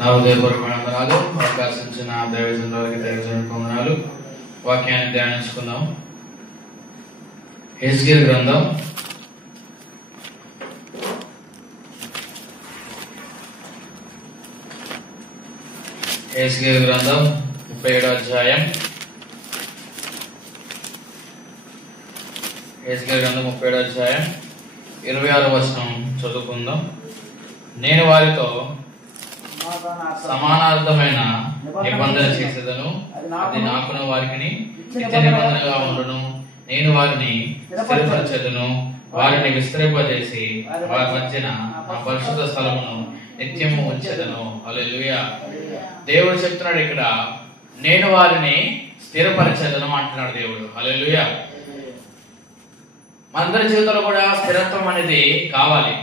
నా హృదయపూర్వకమైన వందనాలు. అవకాశం ఇచ్చిన దైవజనులకి దైవజనులకు వందనాలు. వాక్యాన్ని ధ్యానించుకుందాం. హెజ్కేలు గ్రంథం 37వ అధ్యాయం. హెజ్కేలు గ్రంథం 37వ అధ్యాయం 26వ వచనం చదువుకుందాం. నేను వారితో సమానార్థమైన నిబంధన చేసేదను, అది నాకును వారికి నిత్య నిబంధనగా ఉండును. నేను వారిని స్థిరపరచెదను, వారిని విస్తరింపజేసి వారి మధ్యన నా పరిశుద్ధ స్థలమును నిత్యము ఉంచెదను. హల్లెలూయా. దేవుడు చెప్తున్నాడు ఇక్కడ, నేను వారిని స్థిరపరచెదను అంటున్నాడు దేవుడు. హల్లెలూయా. మనందరి జీవితంలో కూడా స్థిరత్వం అనేది కావాలి.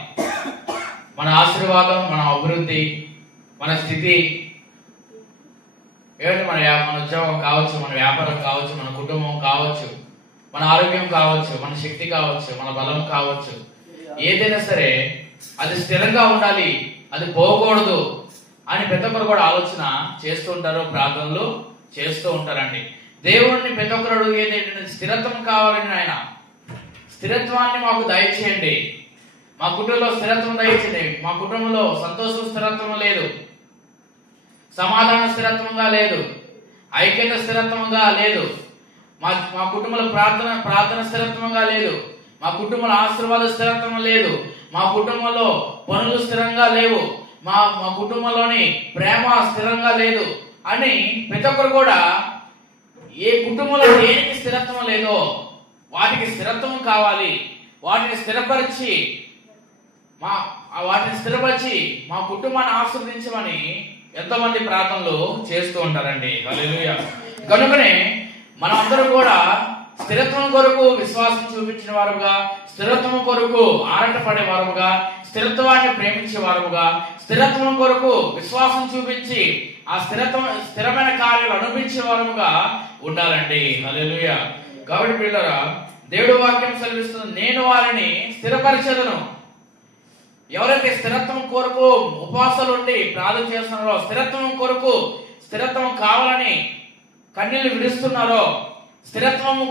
మన ఆశీర్వాదం, మన అభివృద్ధి, మన స్థితి ఏమిటి, మన ఉద్యోగం కావచ్చు, మన వ్యాపారం కావచ్చు, మన కుటుంబం కావచ్చు, మన ఆరోగ్యం కావచ్చు, మన శక్తి కావచ్చు, మన బలం కావచ్చు, ఏదైనా సరే అది స్థిరంగా ఉండాలి, అది పోకూడదు అని ప్రతి ఒక్కరు కూడా ఆలోచన చేస్తూ ఉంటారు, ప్రార్థనలు చేస్తూ ఉంటారండి. దేవుడిని ప్రతి ఒక్కరు అడిగేది ఏంటంటే స్థిరత్వం కావాలని, ఆయన స్థిరత్వాన్ని మాకు దయచేయండి, మా కుటుంబంలో స్థిరత్వం దయచేయండి. మా కుటుంబంలో సంతోషం స్థిరత్వం లేదు, సమాధానం స్థిరత్వంగా లేదు, ఐక్యత స్థిరత్వంగా లేదు, మా కుటుంబంలో ప్రార్థన స్థిరత్వంగా లేదు, మా కుటుంబంలో ఆశీర్వాద స్థిరత్వం లేదు, మా కుటుంబంలో పనులు స్థిరంగా లేవు, మా కుటుంబంలోని ప్రేమ స్థిరంగా లేదు అని ప్రతి ఒక్కరు కూడా ఏ కుటుంబంలో దేనికి స్థిరత్వం లేదో వాటికి స్థిరత్వం కావాలి, వాటిని స్థిరపరిచి మా కుటుంబాన్ని ఆశీర్వదించమని ఎంతో మంది ప్రార్థనలు చేస్తూ ఉంటారండి. హల్లెలూయా. కనుకనే మనమందరూ కూడా స్థిరత్వం కొరకు విశ్వాసం చూపించిన వారుగా, స్థిరత్వం కొరకు ఆరాటపడే వారుగా, స్థిరత్వాన్ని ప్రేమించే వారుగా, స్థిరత్వం కొరకు విశ్వాసం చూపించి ఆ స్థిరమైన కార్యాలు అనుభవించే వారుగా ఉండాలండి. హల్లెలూయా. కాబట్టి పిల్లరా, దేవుడు వాక్యం సెలవిస్తుంది, నేను వారిని స్థిరపరిచెదను. ఎవరైతే స్థిరత్వం కొరకు ఉపవాసాలు ఉండి ప్రార్థన చేస్తున్నారో, స్థిరత్వం కొరకు స్థిరత్వం కావాలని కన్నీళ్లు విడుస్తున్నారో, స్థిరత్వము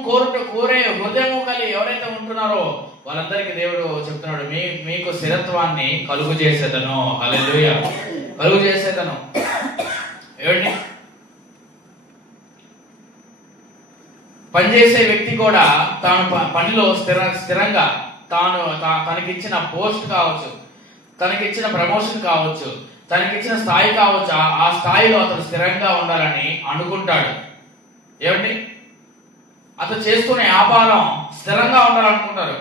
కోరే హృదయము కలిగి ఎవరైతే ఉంటున్నారో వాళ్ళందరికీ దేవుడు చెప్తున్నాడు, మీకు స్థిరత్వాన్ని కలుగు చేసేదను. హల్లెలూయా. కలుగు చేసేదను. ఏమండి, పనిచేసే వ్యక్తి కూడా తాను పనిలో స్థిరంగా తనకిచ్చిన పోస్ట్ కావచ్చు, తనకిచ్చిన ప్రమోషన్ కావచ్చు, తనకిచ్చిన స్థాయి కావచ్చు, ఆ స్థాయిలో అతను స్థిరంగా ఉండాలని అనుకుంటాడు. ఏమండి, అతను చేసుకునే వ్యాపారం స్థిరంగా ఉండాలనుకుంటారు.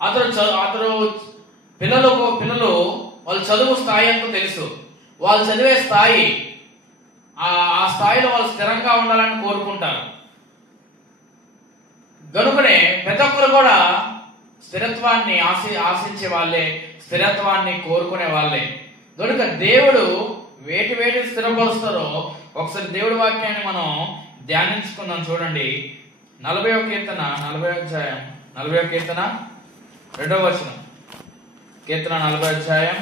అతను పిల్లలు వాళ్ళు చదువు స్థాయి ఎంతో తెలుసు, వాళ్ళు చదివే స్థాయి, ఆ స్థాయిలో వాళ్ళు స్థిరంగా ఉండాలని కోరుకుంటారు. కనుకనే ప్రతి ఒక్కరు కూడా స్థిరత్వాన్ని ఆశించే వాళ్ళే, స్థిరత్వాన్ని కోరుకునే వాళ్ళే. కనుక దేవుడు వేటి స్థిరపరుస్తారో ఒకసారి దేవుడి వాక్యాన్ని మనం ధ్యానించుకుందాం. చూడండి, 40వ కీర్తన 40వ అధ్యాయం 40వ కీర్తన 2వ వచనం. కీర్తన 40వ అధ్యాయం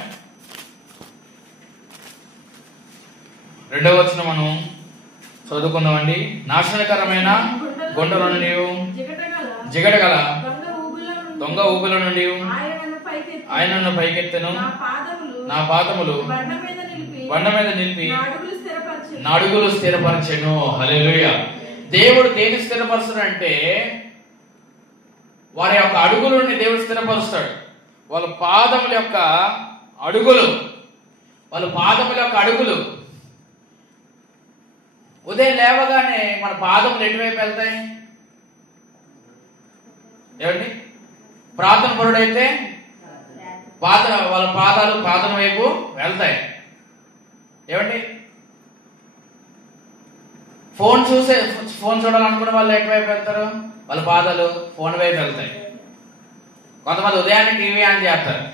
2వ వచనం మనం చదువుకుందామండి. నాశనకరమైన గుండెల నుండి, జిగటగల దొంగ ఊబిల నుండి ఆయన నన్ను పైకెత్తెను, నా పాదములు బండ మీద నిలిపి నడుగులు స్థిరపరచెను. హల్లెలూయా. దేవుడు దేని స్థిరపరుస్తాడంటే వారి యొక్క అడుగులని దేవుడు స్థిరపరుస్తాడు. వాళ్ళ పాదముల యొక్క అడుగులు ఉదయం లేవగానే మన పాదములు ఎటువైపు వెళ్తాయి? ఏమండి, ప్రార్థన పరుడైతే వాళ్ళ పాదాలు ప్రార్థన వైపు వెళ్తాయి. ఏమండి, ఫోన్ చూడాలనుకున్న వాళ్ళు ఎటువైపు వెళ్తారు? వాళ్ళ పాదాలు ఫోన్ వైపు వెళ్తాయి. కొంతమంది ఉదయాన్నే టీవీ ఆన్ చేస్తారు,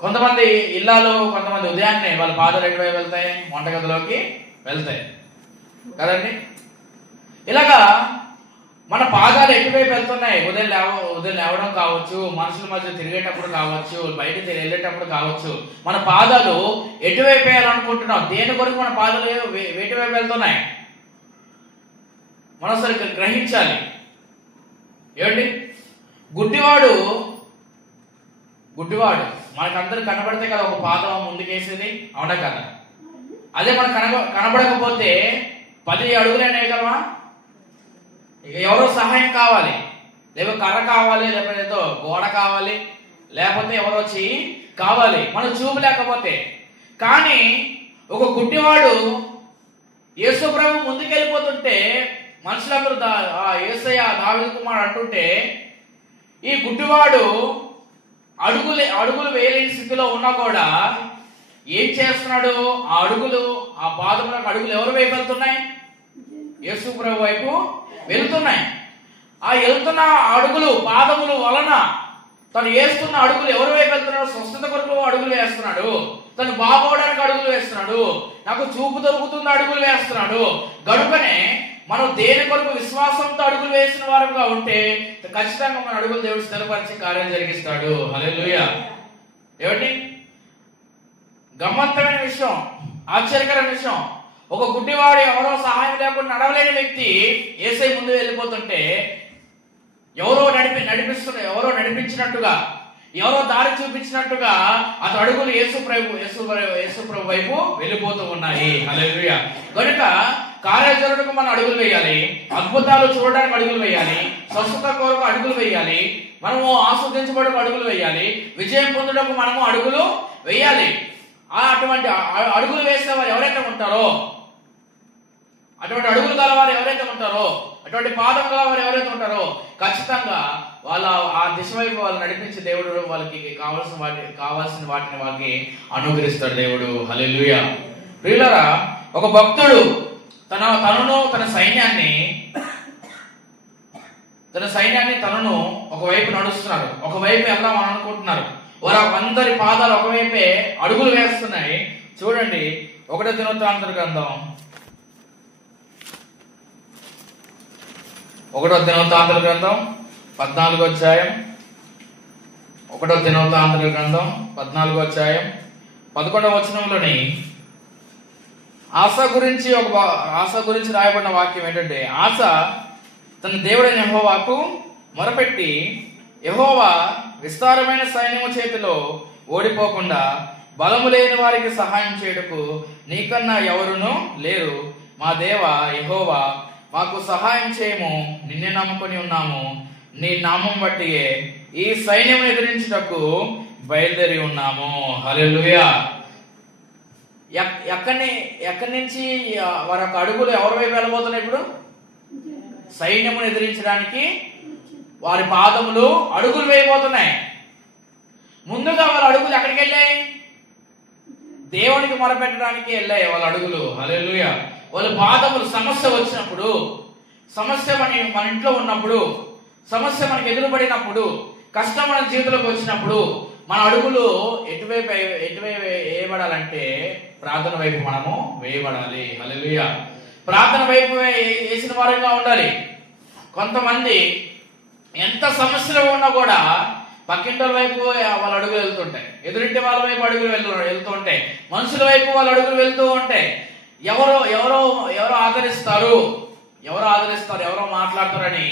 కొంతమంది ఇల్లాలు, కొంతమంది ఉదయాన్నే వాళ్ళ పాదాలు ఎటువైపు వెళ్తాయి? వంటగదిలోకి వెళ్తాయి కదండి. ఇలాగా మన పాదాలు ఎటువైపు వెళ్తున్నాయి? ఉదయం లేవడం కావచ్చు, మనుషుల మధ్య తిరిగేటప్పుడు కావచ్చు, బయట వెళ్ళేటప్పుడు కావచ్చు, మన పాదాలు ఎటువైపు వేయాలనుకుంటున్నాం? దేని కొరకు మన పాదాలు ఎటువైపు వెళ్తున్నాయి? మనం సరిగ్గా గ్రహించాలి. ఏమండి, గుడ్డివాడు మనకందరూ కనబడితే కదా ఒక పాదం ముందుకేసేది, అవునా కదా? అదే మనకు కనబడకపోతే 10 అడుగులైనా వేయగలమా? ఇక ఎవరో సహాయం కావాలి, లేకపోతే కర్ర కావాలి, లేకపోతే ఏదో గోడ కావాలి, లేకపోతే ఎవరో చెయ్యి కావాలి, మనం చూపు లేకపోతే. కానీ ఒక గుడ్డివాడు యేసు ప్రభు ముందుకెళ్ళిపోతుంటే మనుషులందరూ యేసయ్య దావీదు కుమారుడు అంటుంటే, ఈ గుడ్డివాడు అడుగులు వేయలేని స్థితిలో ఉన్నా కూడా ఏం చేస్తున్నాడు? ఆ పాదములకు అడుగులు ఎవరి వైపు వెళ్తున్నాయి? యేసు ప్రభు వైపు వెళ్తున్నాయి. ఆ వెళ్తున్న అడుగులు, పాదములు వలన తను వేస్తున్న అడుగులు ఎవరి వైపు వెళ్తున్నాడు? స్వస్థత కొరకు అడుగులు వేస్తున్నాడు, తను బాగోవడానికి అడుగులు వేస్తున్నాడు, నాకు చూపు దొరుకుతుంది అడుగులు వేస్తున్నాడు. గనుకనే మనం దేని కొరకు విశ్వాసంతో అడుగులు వేసిన వారుగా ఉంటే ఖచ్చితంగా మన అడుగులు దేవుడు స్థిరపరిచి కార్యం జరిగిస్తాడు. హల్లెలూయా. ఏమిటి గమ్మత్తమైన విషయం, ఆశ్చర్యకరమైన విషయం, ఒక గుడ్డివాడు ఎవరో సహాయం లేకుండా నడవలేని వ్యక్తి యేసయ్య ముందు వెళ్ళిపోతుంటే ఎవరో నడిపించినట్టుగా, ఎవరో దారి చూపించినట్టుగా అతడు అడుగులు యేసు ప్రభు వైపు వెళ్ళిపోతూ ఉన్నాయి. హల్లెలూయా. కనుక కార్యాచరణకు మనం అడుగులు వేయాలి, అద్భుతాలు చూడడానికి అడుగులు వేయాలి, స్వస్థత కొరకు అడుగులు వేయాలి, మనము ఆస్వాదించబడకు అడుగులు వేయాలి, విజయం పొందడానికి మనము అడుగులు వేయాలి. అటువంటి అడుగులు వేసే వారు ఎవరైతే ఉంటారో, అటువంటి అడుగులు గలవారు ఎవరైతే ఉంటారో, అటువంటి పాదం గలవారు ఎవరైతే ఉంటారో ఖచ్చితంగా వాళ్ళ ఆ దిశ వైపు వాళ్ళు నడిపించి దేవుడు వాళ్ళకి కావాల్సిన వాటిని వాళ్ళకి అనుగ్రహిస్తాడు దేవుడు. హల్లెలూయా. ప్రియులారా, ఒక భక్తుడు తన సైన్యాన్ని ఒకవైపు నడుస్తున్నారు, ఒకవైపు వెళ్దాం అని అనుకుంటున్నారు. వారు అందరి పాదాలు ఒకవైపే అడుగులు వేస్తున్నాయి. చూడండి, 1 దినవృత్తాంతముల గ్రంథం 14వ అధ్యాయం 1 దినవృత్తాంతముల గ్రంథం 14వ అధ్యాయం 11వ వచనంలోని ఆస గురించి రాయబడిన వాక్యం ఏంటంటే, ఆస తన దేవుడైన యెహోవాకు మొరపెట్టి, యెహోవా విస్తారమైన సైన్యము చేతిలో ఓడిపోకుండా బలము లేని వారికి సహాయం చేయుటకు నీకన్నా ఎవరునూ లేరు. మా దేవా యెహోవా, మాకు సహాయం చేయము, నిన్నే నమ్ముకొని ఉన్నాము. నీ నామం బట్టియే ఈ సైన్యము ఎదిరించుటకు బయలుదేరి ఉన్నాము. హల్లెలూయా. ఎక్కడి నుంచి వారి యొక్క అడుగులు ఎవరి వైపు వెళ్ళబోతున్నాయి? ఇప్పుడు సైన్యమును ఎదిరించడానికి వారి పాదములు అడుగులు వేయబోతున్నాయి. ముందుగా వాళ్ళ అడుగులు ఎక్కడికి వెళ్ళాయి? దేవునికి మొరపెట్టడానికి వెళ్ళాయి వాళ్ళ అడుగులు. హల్లెలూయా. వాళ్ళ పాదములు సమస్య వచ్చినప్పుడు, సమస్య మన ఇంట్లో ఉన్నప్పుడు, సమస్య మనకు ఎదురుపడినప్పుడు, కష్టం మన జీవితంలోకి వచ్చినప్పుడు మన అడుగులు ఎటువైపు వేయబడాలంటే ప్రార్థన వైపు మనము వేయబడాలి. హల్లెలూయా. ప్రార్థన వైపు వేసిన వారంగా ఉండాలి. కొంతమంది ఎంత సమస్యలు ఉన్నా కూడా పక్కింటి వైపు వాళ్ళ అడుగులు వెళ్తుంటాయి, ఎదురింటి వాళ్ళ వైపు అడుగులు వెళ్తూ ఉంటాయి, మనుషుల వైపు వాళ్ళ అడుగులు వెళ్తూ ఉంటాయి. ఎవరో ఆదరిస్తారు, ఎవరో మాట్లాడతారని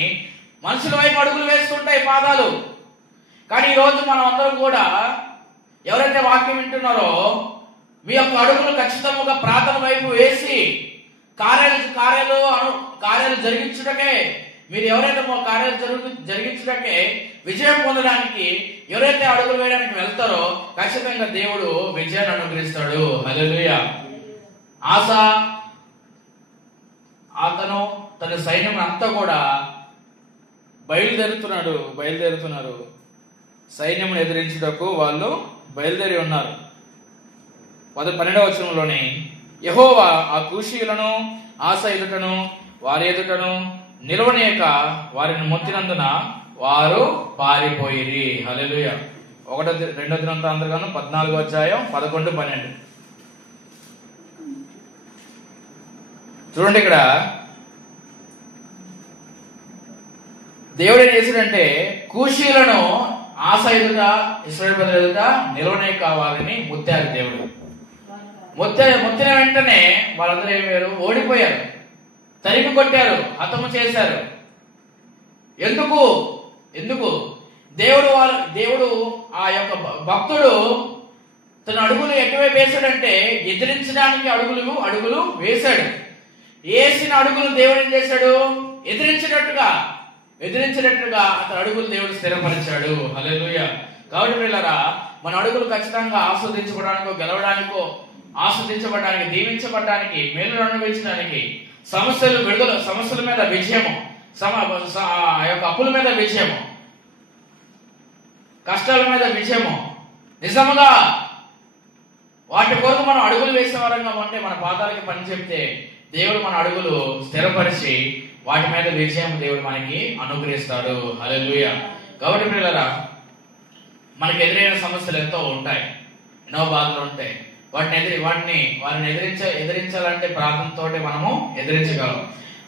మనుషుల వైపు అడుగులు వేస్తుంటాయి పాదాలు. కానీ ఈ రోజు మనం అందరం కూడా ఎవరైతే వాక్యం వింటున్నారో మీ యొక్క అడుగులు ఖచ్చితంగా ప్రార్థన వైపు వేసి కార్యాలు జరిగించుటకే, మీరు ఎవరైతే కార్యాలు జరిగించుటకే, విజయం పొందడానికి ఎవరైతే అడుగులు వేయడానికి వెళ్తారో ఖచ్చితంగా దేవుడు విజయాన్ని అనుగ్రహిస్తాడు. హల్లెలూయా. ఆస అతను తన సైన్యం అంతా కూడా బయలుదేరుతున్నారు. సైన్యమును ఎదిరించుటకు వాళ్ళు బయలుదేరి ఉన్నారు. 12వ వచనంలోని యెహోవా ఆ కూషీయులను ఆస ఎదుటను వారి ఎదుటను నిలవనీయక వారిని మొత్తినందున వారు పారిపోయిరి. హల్లెలూయా. 2 దినవృత్తాంతముల గ్రంథం 14వ అధ్యాయం 11, 12. చూడండి, ఇక్కడ దేవుడు ఏం చేశాడంటే కూషీలను ఆశ ఎదుట ఇశ్రాయేలు ప్రజల ఎదుట నిలవనే కావాలని ముత్తారు దేవుడు. ముత్తిన వెంటనే వాళ్ళందరూ ఏమయ్యారు? ఓడిపోయారు, తరిమి కొట్టారు, హతము చేశారు. ఎందుకు దేవుడు ఆ యొక్క భక్తుడు తన అడుగులు ఎటువైపు వేశాడంటే ఎదిరించడానికి అడుగులు వేశాడు. వేసిన అడుగులు దేవుడు ఏం చేశాడు? ఎదిరించినట్టుగా అతని అడుగులు దేవుడు స్థిరపరిచాడు. హల్లెలూయా. కాబట్టి పిల్లరా, మన అడుగులు ఖచ్చితంగా ఆస్వాదించబడానికో, గెలవడానికో, ఆస్వాదించబడడానికి, దీవించబడడానికి, మేలు అనుభవించడానికి, సమస్యల మీద విజయము, ఆ యొక్క అప్పుల మీద విజయము, కష్టాల మీద విజయము, నిజముగా వాటి కొరకు మనం అడుగులు వేసే వారంగా ఉంటే, మన పాదాలకి పని చెప్తే దేవుడు మన అడుగులు స్థిరపరిచి వాటి మీద విజయం దేవుడు మనకి అనుగ్రహిస్తాడు. హల్లెలూయా. కాబట్టి పిల్లరా, మనకి ఎదురైన సమస్యలు ఎంతో ఉంటాయి, ఎన్నో బాధలు ఉంటాయి. వారిని ఎదిరించాలంటే ప్రార్థనతో మనము ఎదిరించగలం.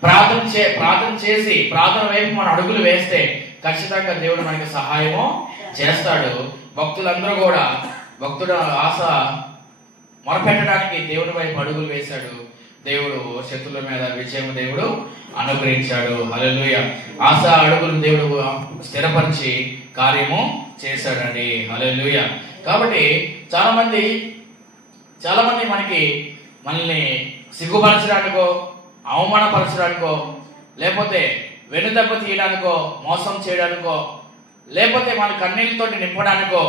ప్రార్థన చేసి ప్రార్థన వైపు మన అడుగులు వేస్తే ఖచ్చితంగా దేవుడు మనకి సహాయము చేస్తాడు. భక్తులందరూ కూడా భక్తుడు ఆశ మొరపెట్టడానికి దేవుని వైపు అడుగులు వేశాడు. దేవుడు శత్రువుల మీద విజయం దేవుడు అనుగ్రహించాడు. హల్లెలూయా. ఆశ అడుగులు దేవుడు స్థిరపరిచి కార్యము చేశాడండి. హల్లెలూయా. కాబట్టి చాలా మంది మనల్ని సిగ్గుపరచడానికో, అవమానపరచడానికో, లేకపోతే వెనుదెబ్బ తీయడానికో, మోసం చేయడానికో, లేకపోతే మన కన్నీళ్ళతోటి నింపడానికో,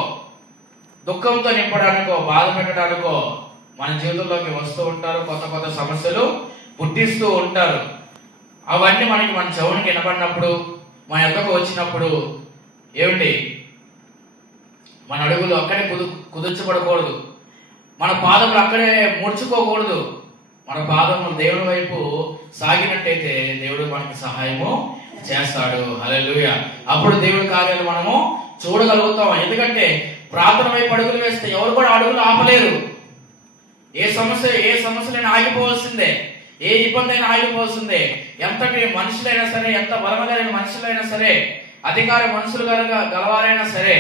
దుఃఖంతో నింపడానికో, బాధ పెట్టడానికో మన జీవితంలోకి వస్తూ ఉంటారు. కొత్త సమస్యలు పుట్టిస్తూ ఉంటారు. అవన్నీ మన చెవునికి వినపడినప్పుడు, మన ఎద్దకు వచ్చినప్పుడు ఏమిటి, మన అడుగులు అక్కడే కుదుర్చబడకూడదు, మన పాదములు అక్కడే ముడుచుకోకూడదు. మన పాదములు దేవుని వైపు సాగినట్టయితే దేవుడు మనకి సహాయము చేస్తాడు. హల్లెలూయా. అప్పుడు దేవుడి కార్యాలు మనము చూడగలుగుతాం. ఎందుకంటే ప్రార్థన వైపు అడుగులు వేస్తే ఎవరు కూడా అడుగులు ఆపలేరు. ఏ సమస్యలైనా ఆగిపోవాల్సిందే, ఏ ఇబ్బంది అయినా ఆగిపోవాల్సిందే. ఎంతటి మనుషులైనా సరే, ఎంత బలమైన మనుషులైనా సరే, అధికార మనుషులు గలవారైనా సరే,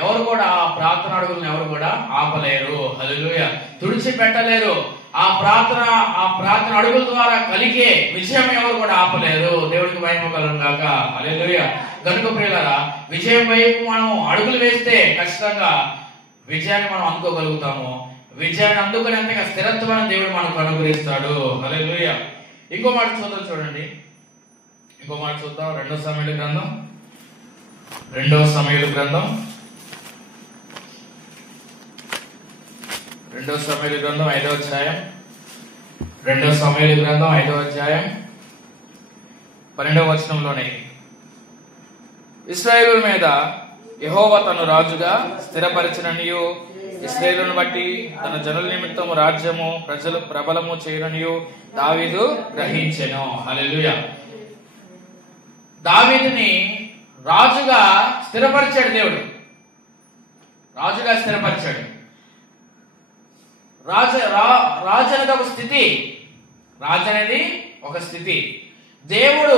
ఎవరు కూడా ఆ ప్రార్థన అడుగులను ఎవరు కూడా ఆపలేరు. హల్లెలూయా. తుడిచిపెట్టలేరు. ఆ ప్రార్థన అడుగుల ద్వారా కలిగే విజయం ఎవరు కూడా ఆపలేరు. దేవుడికి మహిమ కలుగును గాక. హల్లెలూయా. గనుక ప్రియులారా, విజయం వైపు మనం అడుగులు వేస్తే ఖచ్చితంగా విజయాన్ని మనం అందుకోగలుగుతాము. విజయాన్ని అందుకునేంతగా స్థిరత్వాన్ని దేవుడు మనకు అనుగ్రహిస్తాడు. హల్లెలూయా. ఇంకో మాట చూడండి. 2 సమూయేలు గ్రంథం 2 సమూయేలు గ్రంథం 5వ అధ్యాయం 2 సమూయేలు గ్రంథం 5వ అధ్యాయం 12వ వచనంలోనే, ఇశ్రాయేలు మీద యెహోవా తను రాజుగా స్థిరపరిచిననియు, ఇశ్రాయేలును బట్టి తన జనుల నిమిత్తము రాజ్యము ప్రజలు ప్రబలము చేయననియు దావీదు గ్రహించెను. హల్లెలూయా. దావీదుని రాజుగా స్థిరపరిచాడు దేవుడు. రాజుగా స్థిరపరిచాడు. రాజు అనేది ఒక స్థితి. రాజు అనేది ఒక స్థితి. దేవుడు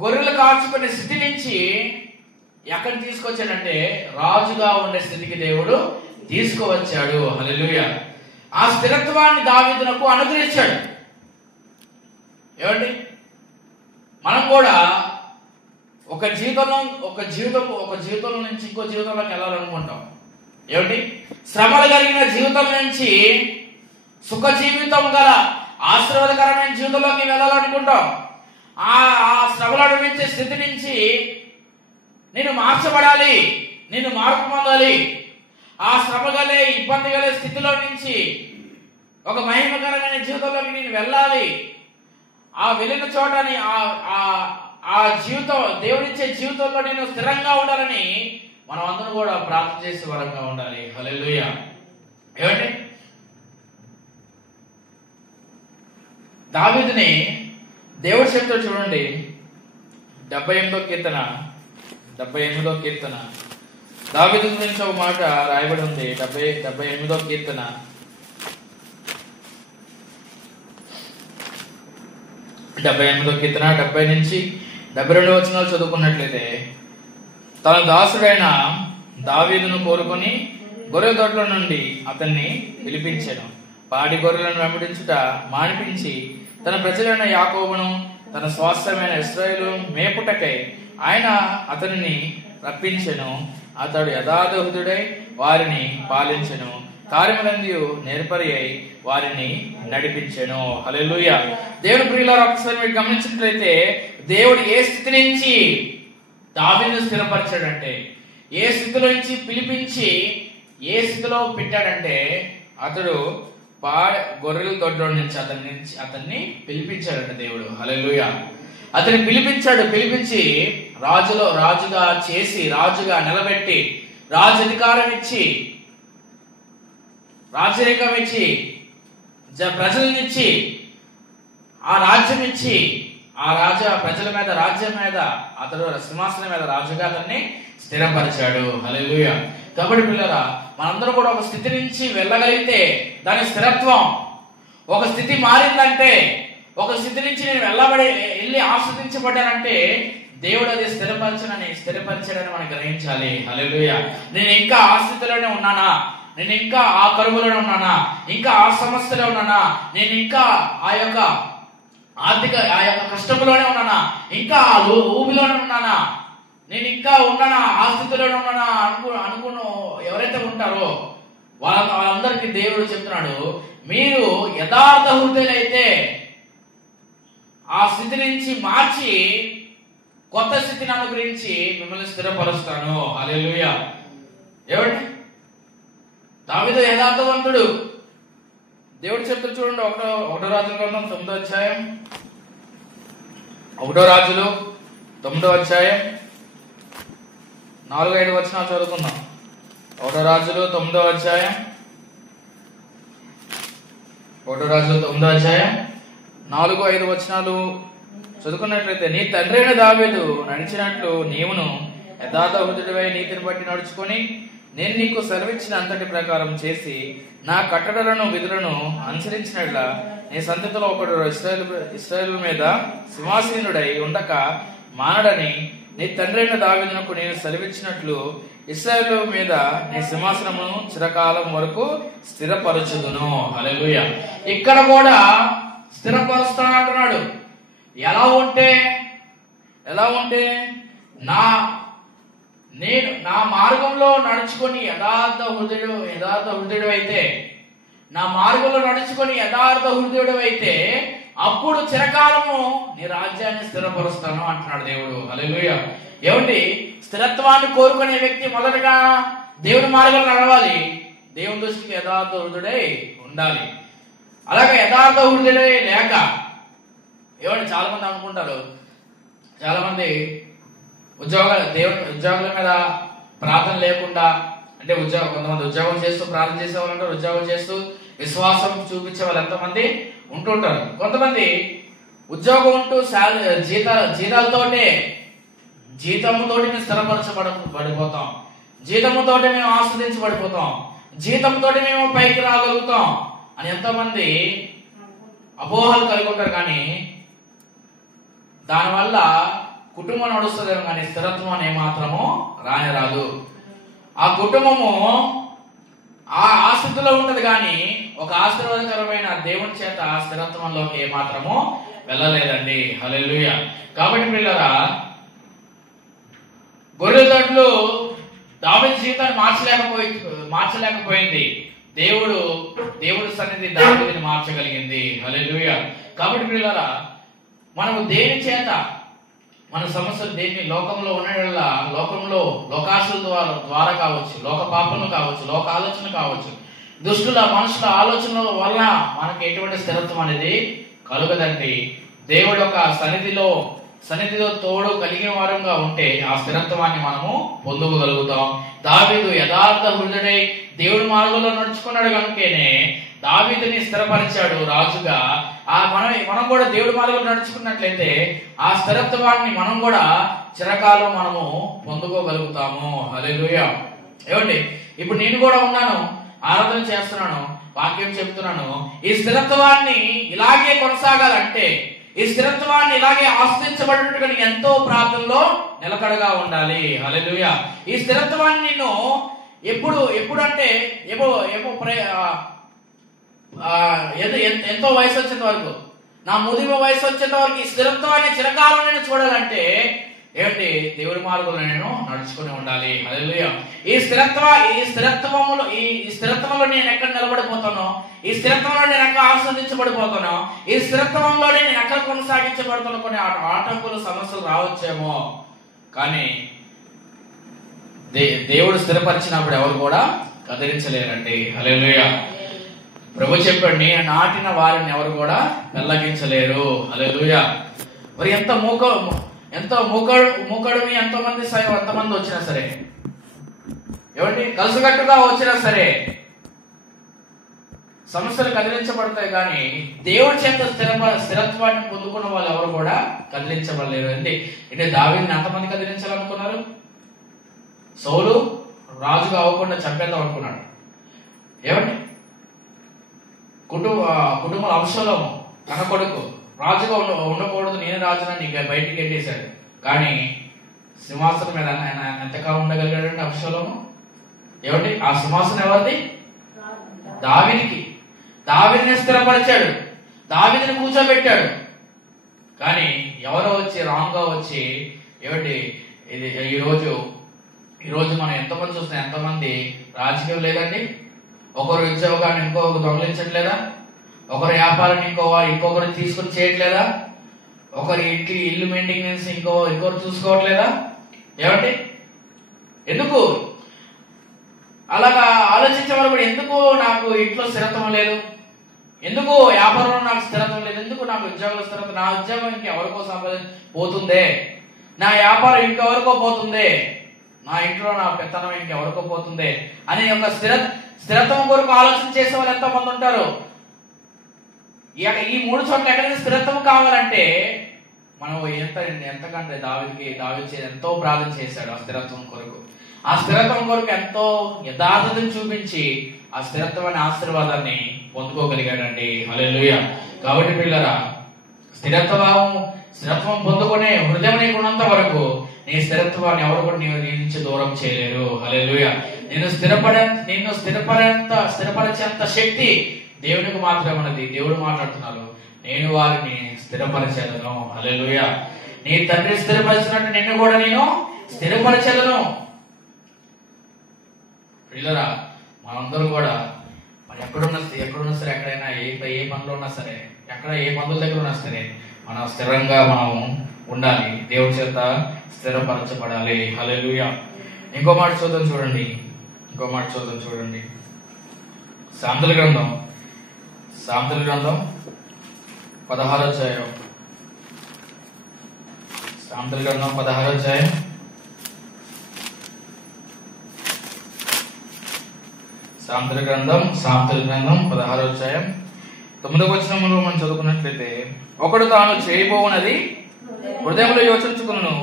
గొర్రెలు కాచుకునే స్థితి నుంచి ఎక్కడ తీసుకొచ్చాడంటే రాజుగా ఉండే స్థితికి దేవుడు తీసుకువచ్చాడు. హల్లెలూయా. ఆ స్థిరత్వాన్ని దావీదునకు అనుగ్రహించాడు. ఏమండి, మనం కూడా ఒక జీవితంలో నుంచి ఇంకో జీవితంలోకి వెళ్ళాలనుకుంటాం. ఏమిటి, శ్రమలు కలిగిన జీవితం నుంచి సుఖ జీవితం గల ఆశీర్వాదకరమైన జీవితంలోకి వెళ్ళాలనుకుంటాం. ఆ శ్రమలు అనుభవించే స్థితి నుంచి నేను మార్చబడాలి, నేను మార్పు పొందాలి. ఆ శ్రమ గలే, ఇబ్బంది గలే స్థితిలో నుంచి ఒక మహిమకరమైన జీవితంలోకి నేను వెళ్ళాలి. ఆ వెళ్ళిన చోటని ఆ జీవితం, దేవుడిచ్చే జీవితంలో నేను స్థిరంగా ఉండాలని మనం అందరం కూడా ప్రార్థన చేసే వరంగా ఉండాలి. హల్లెలూయా. ఏమండి, దావీదుని దేవుడి శక్తితో చూడండి. 78వ కీర్తన దావీదు గురించి ఒక మాట రాయబడి ఉంది. 78వ కీర్తన 70 నుంచి 72 వచనాలు చదువుకున్నట్లయితే, తన దాసుడైన దావీదును కోరుకొని గొర్రెల దొడ్ల నుండి అతన్ని పిలిపించెను. పాడి గొర్రెలను వెంబడించుట మానిపించి తన ప్రజలైన యాకోబును తన స్వాస్థ్యమైన ఇశ్రాయేలు మేపుటకై ఆయన అతనిని రప్పించెను. అతడు యథార్థహృదయుడై వారిని పాలించెను, కార్యములందు నేర్పరి అయి వారిని నడిపించెను. హల్లెలూయా. దేవుని ప్రియులారా, ఒకసారి మీరు గమనించినట్లయితే దేవుడు ఏ స్థితి నుంచి దావీదును స్థిరపరిచాడంటే, ఏ స్థితిలో నుంచి పిలిపించి ఏ స్థితిలో పెట్టాడంటే, అతడు గొర్రెల దొడ్లో నుంచి అతన్ని పిలిపించాడంట దేవుడు. హల్లెలూయా. అతన్ని పిలిపించి రాజుగా చేసి, రాజుగా నిలబెట్టి, రాజధికారం ఇచ్చి, రాజరికం ఇచ్చి, ప్రజలనిచ్చి, ఆ రాజ్యం ఇచ్చి, ఆ ప్రజల మీద, రాజ్యం మీద, అతడు సింహాసనం మీద రాజుగా అతన్ని స్థిరపరిచాడు. హల్లెలూయా. కాబట్టి పిల్లరా, మనందరూ కూడా ఒక స్థితి నుంచి వెళ్ళగలిగితే దాని స్థిరత్వం. ఒక స్థితి మారిందంటే, ఒక స్థితి నుంచి నేను వెళ్ళి ఆస్వాదించబడ్డానంటే దేవుడు అది స్థిరపరిచాడని మనం గ్రహించాలి. హల్లెలూయా. నేను ఇంకా ఆ స్థితిలోనే ఉన్నానా, నేను ఇంకా ఆ కరువులోనే ఉన్నానా, ఇంకా ఆ సమస్యలో ఉన్నానా, నేను ఇంకా ఆ యొక్క కష్టంలోనే ఉన్నానా, ఇంకా ఆ ఊబిలోనే ఉన్నానా, నేను ఇంకా ఉన్నానా, ఆ స్థితిలోనే ఉన్నానా అనుకున్న ఎవరైతే ఉంటారో వాళ్ళందరికీ దేవుడు చెప్తున్నాడు, మీరు యథార్థ హృదయులైతే ఆ స్థితి నుంచి మార్చి కొత్త స్థితిని అనుగ్రహించి మిమ్మల్ని స్థిరపరుస్తాను. హల్లెలూయా. ఏమండి, దావీదు యథార్థవంతుడు. దేవుడు చెప్తాడు చూడండి, ఒకటో రాజుల గ్రంథం 9వ అధ్యాయం, 1 రాజులు 9వ అధ్యాయం 4-5 వచనాలు చదువుకుందాం. 1 రాజులు 9వ అధ్యాయం 4-5 వచనాలు చదువుకున్నట్లయితే, నీ తండ్రి అయిన దావీదు నడిచినట్లు నీవును యథార్థ హృదయుడివై నీతిని బట్టి నడుచుకొని నేను నీకు సెలవిచ్చిన అంతటి ప్రకారం చేసి నా కట్టడలను విధులను అనుసరించినట్లా నీ సంతతిలో ఒకడు ఇశ్రాయేలు మీద సింహాసీనుడై ఉండక మానడని నీ తండ్రి అయిన దావీదునకు నేను సెలవిచ్చినట్లు ఇశ్రాయేలు మీద నీ సింహాసనమును చిరకాలం వరకు స్థిరపరచుదును. హల్లెలూయా. ఇక్కడ కూడా స్థిరపరుస్తానంటున్నాడు. ఎలా ఉంటే నేను నా మార్గంలో నడుచుకొని యథార్థ హృదయుడు అయితే, నా మార్గంలో నడుచుకొని యథార్థ హృదయుడు అయితే అప్పుడు చిరకాలము నీ రాజ్యాన్ని స్థిరపరుస్తాను అంటున్నాడు దేవుడు. హల్లెలూయా. ఏమండి, స్థిరత్వాన్ని కోరుకునే వ్యక్తి మొదటగా దేవుని మార్గంలో నడవాలి, దేవుని దృష్టికి యథార్థ హృదయుడై ఉండాలి. అలాగే యథార్థ హృదయుడై లేక, ఏమండి, చాలా మంది అనుకుంటారు, చాలా మంది ఉద్యోగుల మీద ప్రార్థన లేకుండా, అంటే కొంతమంది ఉద్యోగం చేస్తూ ప్రార్థన చేసే వాళ్ళు ఉంటారు, ఉద్యోగం చేస్తూ విశ్వాసం చూపించే వాళ్ళు ఎంతమంది ఉంటుంటారు. కొంతమంది ఉద్యోగం ఉంటూ జీతంతోటి మేము స్థిరపరచబడిపోతాం, జీతంతోటి మేము ఆస్వాదించబడిపోతాం, జీతంతో మేము పైకి రాగలుగుతాం అని ఎంతోమంది అపోహలు కలిగి ఉంటారు. కానీ దానివల్ల కుటుంబం నడుస్తుందేమో కానీ స్థిరత్వం అనే మాత్రము రాదు. ఆ కుటుంబము ఆ స్థితిలో ఉంటది కానీ ఒక ఆశీర్వాదకరమైన దేవుని చేత స్థిరత్వంలోకి ఏ మాత్రము వెళ్ళలేదండి. హల్లెలూయా. కాబట్టి పిల్లరా, గొర్రెల దొడ్లు దావీదు జీవితాన్ని మార్చలేకపోయింది. దేవుడు సన్నిధి దావీదుని మార్చగలిగింది. హల్లెలూయా. కాబట్టి పిల్లరా, మనము దేని చేత మన సమస్యలు దేన్ని లోకంలో ఉండేలా, లోకాశల ద్వారా కావచ్చు, లోక పాపములు కావచ్చు, లోక ఆలోచన కావచ్చు, దుష్టుల మనుషుల ఆలోచనల వల్ల మనకి ఎటువంటి స్థిరత్వం అనేది కలుగదండి. దేవుడు ఒక సన్నిధిలో తోడు కలిగిన వారంగా ఉంటే ఆ స్థిరత్వాన్ని మనము పొందుకోగలుగుతాం. దావీదు యథార్థ హృదయుడై దేవుడి మార్గంలో నడుచుకున్నాడు కనుకనే దావీదుని స్థిరపరిచాడు రాజుగా. మనం కూడా దేవుడి మార్గంలో నడుచుకున్నట్లయితే ఆ స్థిరత్వాన్ని మనం కూడా చిరకాలం మనము పొందుకోగలుగుతాము. హల్లెలూయా. ఏమండి, ఇప్పుడు నేను కూడా ఉన్నాను, ఆరాధన చేస్తున్నాను, వాక్యం చెప్తున్నాను. ఈ స్థిరత్వాన్ని ఇలాగే కొనసాగాలంటే, ఈ స్థిరత్వాన్ని ఇలాగే ఆశ్రయించబడినట్టుగా నీకు ఎంతో ప్రార్థనలో నిలకడగా ఉండాలి. హల్లెలూయా. ఈ స్థిరత్వాన్ని నిన్ను ఎప్పుడంటే ఎంతో వయసు వచ్చేంత వరకు, నా ముదిమ వయసు వచ్చేంత వరకు ఈ స్థిరత్వాన్ని చిరకాలం నేను చూడాలంటే ఏమిటి? దేవుడి మార్గంలో నేను నడుచుకుని ఉండాలి. హల్లెలూయా. ఈ స్థిరత్వంలో నేను ఎక్కడ నిలబడిపోతానో, ఈ స్థిరత్వంలో నేను ఎక్కడ ఆస్వాదించబడిపోతానో, ఈ స్థిరత్వంలో నేను ఎక్కడ కొనసాగించబడతానో కొన్ని ఆటంకులు, సమస్యలు రావచ్చేమో, కానీ దేవుడు స్థిరపరిచినప్పుడు ఎవరు కూడా కదిలించలేరండి. హల్లెలూయా. ప్రభు చెప్పాడు, నేను నాటిన వారిని ఎవరు కూడా పెళ్లగించలేరు. హల్లెలూయా. మరి ఎంతో మూకడుమి ఎంతమంది వచ్చినా సరే, ఏమండి, కలుసుగట్టుగా వచ్చినా సరే సమస్యలు కదిలించబడతాయి, కానీ దేవుడి చేత స్థిరత్వాన్ని పొందుకున్న వాళ్ళు ఎవరు కూడా కదిలించబడలేరు. అంటే దావీదుని ఎంతమంది కదిలించాలనుకున్నారు? సౌలు రాజుగా అవ్వకుండా చంపేద్దాం అనుకున్నాడు. ఏమండి, కుటుంబ అబ్షలోము తన కొడుకు రాజుగా ఉండకూడదు, నేను రాజున నీకు బయటికి వెళ్ళేశాడు. కానీ సింహాసనం మీద ఆయన ఎంతకాలం ఉండగలిగాడంటే అబ్షలోము? ఏమండి, ఆ సింహాసనం ఎవరిది? దావీదుని స్థిరపరిచాడు, దావీదుని కూర్చోబెట్టాడు. కానీ ఎవరో వచ్చి రాంగ్ గా వచ్చి, ఏమండి, ఇది ఈరోజు మనం ఎంతమంది చూస్తున్నాం, ఎంతమంది రాజకీయం లేదండి, ఒకరు ఉద్యోగాన్ని ఇంకొకరు దొంగలించట్లేదా, ఒకరు వ్యాపారాన్ని ఇంకొకరు తీసుకుని చేయట్లేదా, ఒకరి ఇల్లు మెయింటెనెన్స్ ఇంకొకరు చూసుకోవట్లేదా? ఏమండి, ఎందుకు అలాగా ఆలోచించే వాళ్ళు కూడా, ఎందుకు నాకు ఇంట్లో స్థిరత్వం లేదు, ఎందుకు వ్యాపారంలో నాకు స్థిరత్వం లేదు, ఎందుకు నాకు ఉద్యోగంలో స్థిరత్వం, నా ఉద్యోగం ఇంకెవరికో పోతుందే, నా వ్యాపారం ఇంకెవరికో పోతుందే, నా ఇంట్లో నా పెత్తనం ఇంకెవరికో పోతుందే అని ఒక స్థిరత్వం కొరకు ఆలోచన చేసే వాళ్ళు ఎంతో మంది ఉంటారు. ఈ 3 చోట్ల ఎక్కడైనా స్థిరత్వం కావాలంటే మనం ఎంతకంటే దావీదు ఎంతో ప్రార్థన చేశాడు ఆ స్థిరత్వం కొరకు. ఆ స్థిరత్వం కొరకు ఎంతో యథార్థతను చూపించి ఆ స్థిరత్వాన్ని, ఆశీర్వాదాన్ని పొందుకోగలిగాడండి. హల్లెలూయా. కాబట్టి పిల్లరా, స్థిరత్వం పొందుకునే హృదయం నీకు ఉన్నంత వరకు నీ స్థిరత్వాన్ని ఎవరు కూడా నీ నుంచి దూరం చేయలేరు. హల్లెలూయా. నిన్ను స్థిరపరిచేంత శక్తి దేవునికి మాత్రమే ఉన్నది. దేవుడు మాట్లాడుతున్నారు, నేను వారిని స్థిరపరిచేదను. హల్లెలూయా. నీ తండ్రి స్థిరపరిచినట్టు నిన్ను కూడా నేను స్థిరపరిచేదను. పిల్లరా, మనందరూ కూడా మరి ఎక్కడున్నా సరే, ఎక్కడైనా ఏ పనిలో ఉన్నా సరే, ఏ బంధువుల దగ్గర ఉన్నా సరే, మనం స్థిరంగా మనం ఉండాలి, దేవుడి చేత స్థిరపరచబడాలి. హల్లెలూయా. ఇంకో మాట చూద్దాం చూడండి. సామెతల గ్రంథం 16వ అధ్యాయం. సామెతల గ్రంథం 16వ అధ్యాయం 16వ అధ్యాయం 9వ వచనంలో మనం చదువుకున్నట్లయితే, ఒకడు తాను చేయబోవునది హృదయంలో యోచించుకును,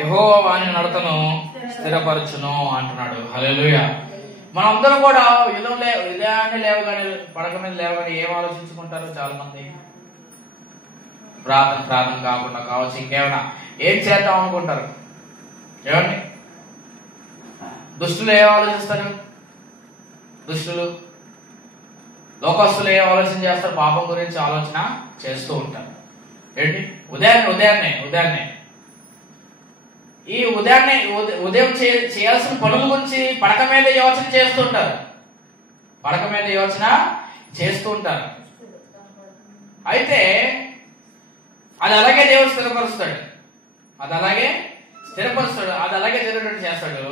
యెహోవా వాని నడతను స్థిరపరచును అంటున్నాడు. హల్లెలూయా. మనందరం కూడా ఉదయాన్నే లేవగానే, పడక మీద లేవగానే ఏం ఆలోచించుకుంటారు? చాలా మంది ప్రార్థన కాకుండా కావచ్చు, ఇంకేమైనా ఏం చేద్దాం అనుకుంటారు. ఏమండి, దుష్టులు ఏం ఆలోచిస్తారు? లోకస్తులు ఏం ఆలోచన చేస్తారు? పాపం గురించి ఆలోచన చేస్తూ ఉంటారు. ఏంటి, ఉదయాన్నే ఈ ఉదయం చేయాల్సిన పనుల గురించి పడక మీద యోచన చేస్తూ ఉంటారు. అయితే అది అలాగే దేవుడు స్థిరపరుస్తాడు, అది అలాగే జరిగేటట్టు చేస్తాడు.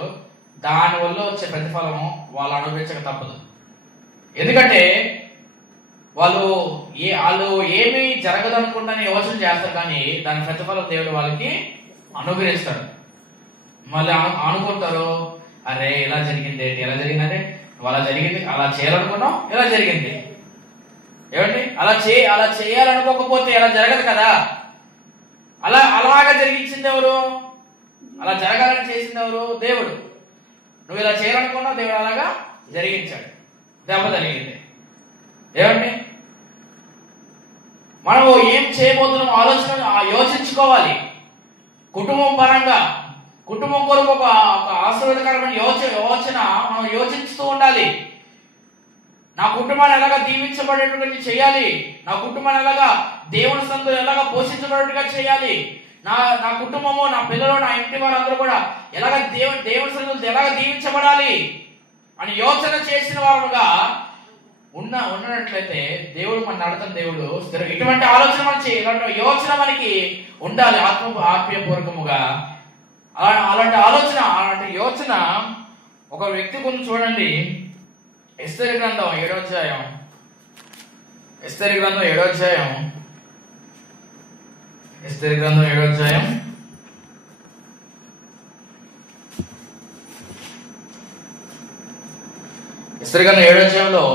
దాని వల్ల వచ్చే ప్రతిఫలం వాళ్ళు అనుభవించక తప్పదు. ఎందుకంటే వాళ్ళు ఏమీ జరగదనుకుంటానే యోచన చేస్తారు, కానీ దాని ప్రతిఫలం దేవుడు వాళ్ళకి అనుగ్రహిస్తాడు. మళ్ళీ అనుకుంటారు, అరే ఇలా జరిగింది, ఎలా జరిగిందంటే అలా జరిగింది, అలా చేయాలనుకున్నాం, ఇలా జరిగింది. ఏమండి, అలా చేయాలనుకోకపోతే ఎలా జరగదు కదా. అలాగా జరిగించింది ఎవరు? అలా జరగాలని చేసింది ఎవరు? దేవుడు. నువ్వు ఇలా చేయాలనుకున్నావు, దేవుడు అలాగా జరిగించాడు, దెబ్బ జరిగింది. ఏమండి, మనము ఏం చేయబోతున్నాం యోచించుకోవాలి. కుటుంబం పరంగా, కుటుంబం కొరకు ఒక ఆశీర్వాదకరమైన యోచన మనం యోచిస్తూ ఉండాలి. నా కుటుంబాన్ని ఎలాగా దీవించబడేటువంటి చేయాలి, నా కుటుంబాన్ని ఎలాగా దేవుని సందులో ఎలాగా పోషించబడేట్టుగా చేయాలి, నా కుటుంబము, నా పిల్లలు, నా ఇంటి వారందరూ కూడా ఎలాగ దేవుని సందులో ఎలాగ దీవించబడాలి అని యోచన చేసిన వారుగా ఉన్నట్లయితే దేవుడు మన నడతన దేవుడు స్థిరం. ఇటువంటి ఆలోచన మనం ఇలాంటి యోచన మనకి ఉండాలి ఆత్మీయపూర్వకముగా. అలాంటి ఆలోచన, అలాంటి యోచన ఒక వ్యక్తి గురించి చూడండి. ఎస్తేరు గ్రంథం 7వ అధ్యాయం, ఎస్తేరు గ్రంథం 7వ అధ్యాయం, ఎస్తేరు గ్రంథం 7వ అధ్యాయం ఎస్తేరు గ్రంథం 7వ అధ్యాయంలో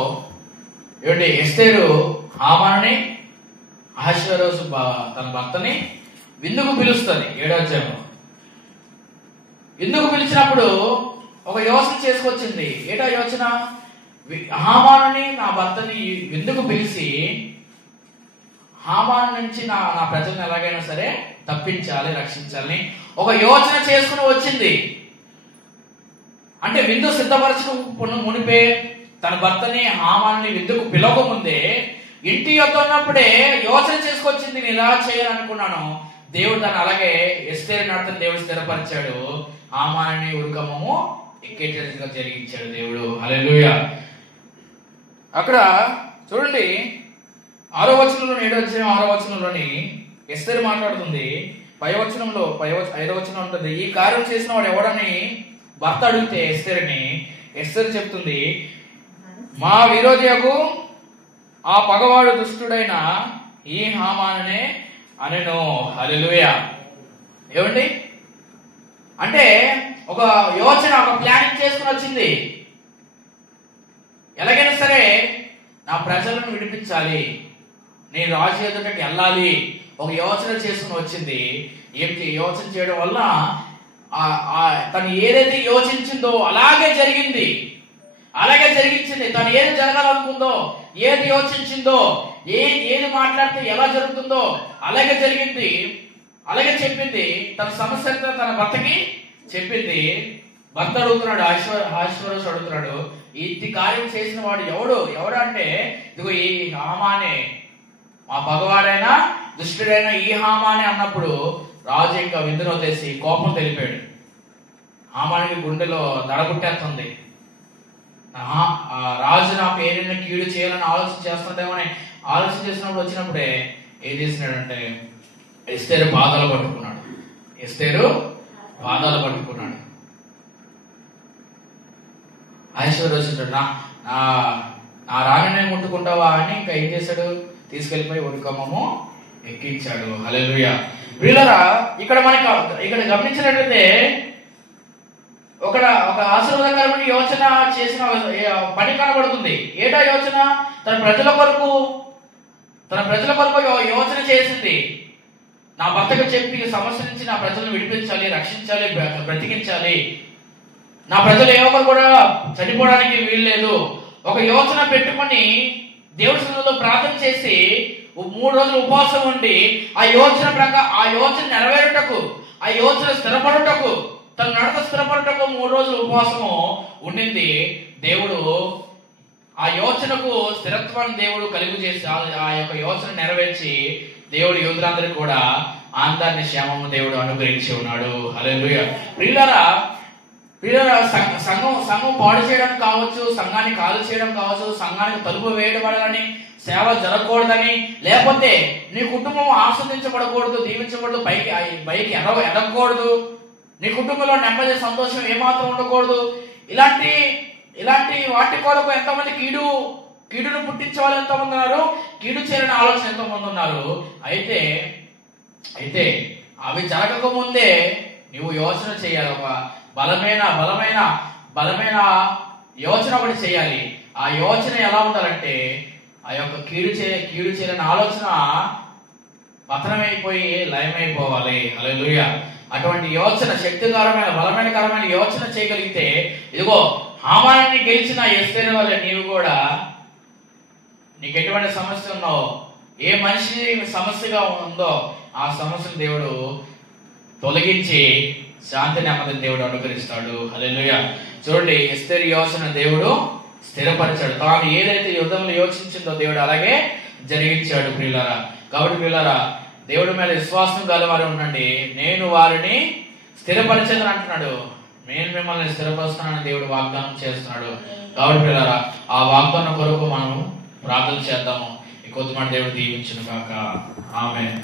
ఏమిటి, ఎస్తేరు హామానుని అహష్వేరోషు తన భర్తని విందుకు పిలుస్తుంది. 7వ అధ్యాయంలో విందుకు పిలిచినప్పుడు ఒక యోచన చేసుకొచ్చింది. ఏటా యోచన? హామానుని నా భర్తని విందుకు పిలిచి హామాను నుంచి నా ప్రజలను ఎలాగైనా సరే తప్పించాలి, రక్షించాలని ఒక యోచన చేసుకుని వచ్చింది. అంటే విందు సిద్ధపరచుకు మునిపే తన భర్తని హామానుని విందుకు పిలవక ముందే ఇంటి యొద్ద ఉన్నప్పుడే యోచన చేసుకొచ్చింది. నేను ఇలా చేయాలనుకున్నాను. దేవుడు తను అలాగే ఎస్తేరు నడతను దేవుడు స్థిరపరిచాడు. హామానుని ఉరుకమము ఎక్కేటట్టుగా జరిగించాడు దేవుడు. హల్లెలూయా. అక్కడ చూడండి 6వ వచనంలో 7వ అధ్యాయం 6వ వచనంలోని ఎస్తేరు మాట్లాడుతుంది. 5వ వచనంలో 5వ వచనం ఉంటుంది, ఈ కార్యం చేసిన వాడు ఎవడని భర్త అడిగితే ఎస్తేరు చెప్తుంది, మా విరోధియకు ఆ పగవాడు దుష్టుడైన ఈ హామానునే అనెను. హల్లెలూయా. ఏమండి అంటే ఒక యోచన, ఒక ప్లానింగ్ చేసుకుని వచ్చింది. ఎలాగైనా సరే నా ప్రజలను విడిపించాలి, నేను రాజు ఎదుటకి వెళ్ళాలి, ఒక యోచన చేసుకుని వచ్చింది. ఏమిటి యోచన చేయడం వల్ల తను ఏదైతే యోచించిందో అలాగే జరిగింది. తను ఏది జరగాలనుకుందో, ఏది యోచించిందో, ఏది మాట్లాడితే ఎలా జరుగుతుందో అలాగే జరిగింది. అలాగే చెప్పింది. తన సమస్య తన భర్తకి చెప్పింది. భర్త అడుగుతున్నాడు, అహష్వేరోషు అడుగుతున్నాడు, ఈ కార్యం చేసిన వాడు ఎవడు అంటే ఇదిగో ఈ హామానే, మా పగవాడైన దుష్టుడైన ఈ హామానే అన్నప్పుడు రాజు ఇంకా విందును వదిలేసి కోపం తెలిపాడు. హామానికి గుండెలో దడబుట్టేస్తుంది. రాజు నాకు ఏదైనా కీడు చేయాలని ఆలోచన చేస్తుండేమని ఆలోచన చేసినప్పుడు వచ్చినప్పుడే ఏం చేసినాడంటే ఎస్తేరు పాదాలు పట్టుకున్నాడు. అహష్వేరోషు నా రాణిని ముట్టుకుంటావా అని ఇంకా ఏం చేశాడు, తీసుకెళ్లిపోయి ఉరికమ్మము ఎక్కించాడు. హల్లెలూయా. ప్రియులారా, ఇక్కడ గమనించినట్లయితే ఒక ఆశీర్వాదకరమైన యోచన చేసిన పని కనబడుతుంది. ఏటా యోచన? తన ప్రజల కొరకు యోచన చేసింది. నా భర్తకు చెప్పి సమస్య నుంచి నా ప్రజలను విడిపించాలి, రక్షించాలి, బ్రతికించాలి, నా ప్రజలు ఏ ఒక్కరు కూడా చనిపోవడానికి వీల్లేదు. ఒక యోచన పెట్టుకొని దేవుడి సన్నిధిలో ప్రార్థన చేసి 3 రోజులు ఉపవాసం ఉండి ఆ యోచన నెరవేరుటకు, ఆ యోచన స్థిరపడుటకు, తన నడత స్థిరపడుటకు 3 రోజులు ఉపవాసము ఉండింది. దేవుడు ఆ యోచనకు స్థిరత్వాన్ని దేవుడు కలుగు చేసి ఆ యొక్క యోచన నెరవేర్చి దేవుడు యూదులందరికీ కూడా ఆనందాన్ని, క్షేమము దేవుడు అనుగ్రహించి ఉన్నాడు. హల్లెలూయా. ప్రియులారా, సంఘం పాడు చేయడం కావచ్చు, సంఘాన్ని కాలు చేయడం కావచ్చు, సంఘానికి తలుపు వేయబడాలని, సేవ జరగకూడదని, లేకపోతే నీ కుటుంబం ఆస్వాదించబడకూడదు, దీవించకూడదు, పైకి ఎదగకూడదు, నీ కుటుంబంలో నెమ్మది, సంతోషం ఏమాత్రం ఉండకూడదు. ఇలాంటి వాటి కొరకు ఎంతమంది కీడును పుట్టించే వాళ్ళు ఎంతమంది ఉన్నారు, కీడు చేయాలని ఆలోచన ఎంతమంది ఉన్నారు. అయితే అవి జరగక ముందే నువ్వు యోచన చేయాలి. ఒక బలమైన యోచన ఒకటి చేయాలి. ఆ యోచన ఎలా ఉండాలంటే ఆ యొక్క కీడు చేయాలని ఆలోచన పతనమైపోయి లయమైపోవాలి. హల్లెలూయా. అటువంటి యోచన, శక్తికరమైన బలమైనకరమైన యోచన చేయగలిగితే, ఇదిగో హామానుని గెలిచిన ఎస్తేరు వల్ల నీవు కూడా నీకు ఎటువంటి సమస్య ఉన్నావు, ఏ మనిషి సమస్యగా ఉందో ఆ సమస్యను దేవుడు తొలగించి శాంతి నెమ్మదిని దేవుడు అనుగ్రహిస్తాడు. హల్లెలూయా. చూడండి, ఎస్తేరు యోచన దేవుడు స్థిరపరిచాడు. తాను ఏదైతే యుద్ధంలో యోచించిందో దేవుడు అలాగే జరిగించాడు ప్రియులారా. కాబట్టి ప్రియులారా, దేవుడి మీద విశ్వాసం గలవారు ఉండండి. నేను వారిని స్థిరపరిచేదని అంటున్నాడు. నేను మిమ్మల్ని స్థిరపరుస్తున్నానని దేవుడు వాగ్దానం చేస్తున్నాడు. కాబట్టి ప్రియులారా, ఆ వాగ్దానం కొరకు మనం ప్రార్థన చేద్దాము. ఈ కొద్ది మాట దేవుడు దీవించును గాక. ఆమేన్.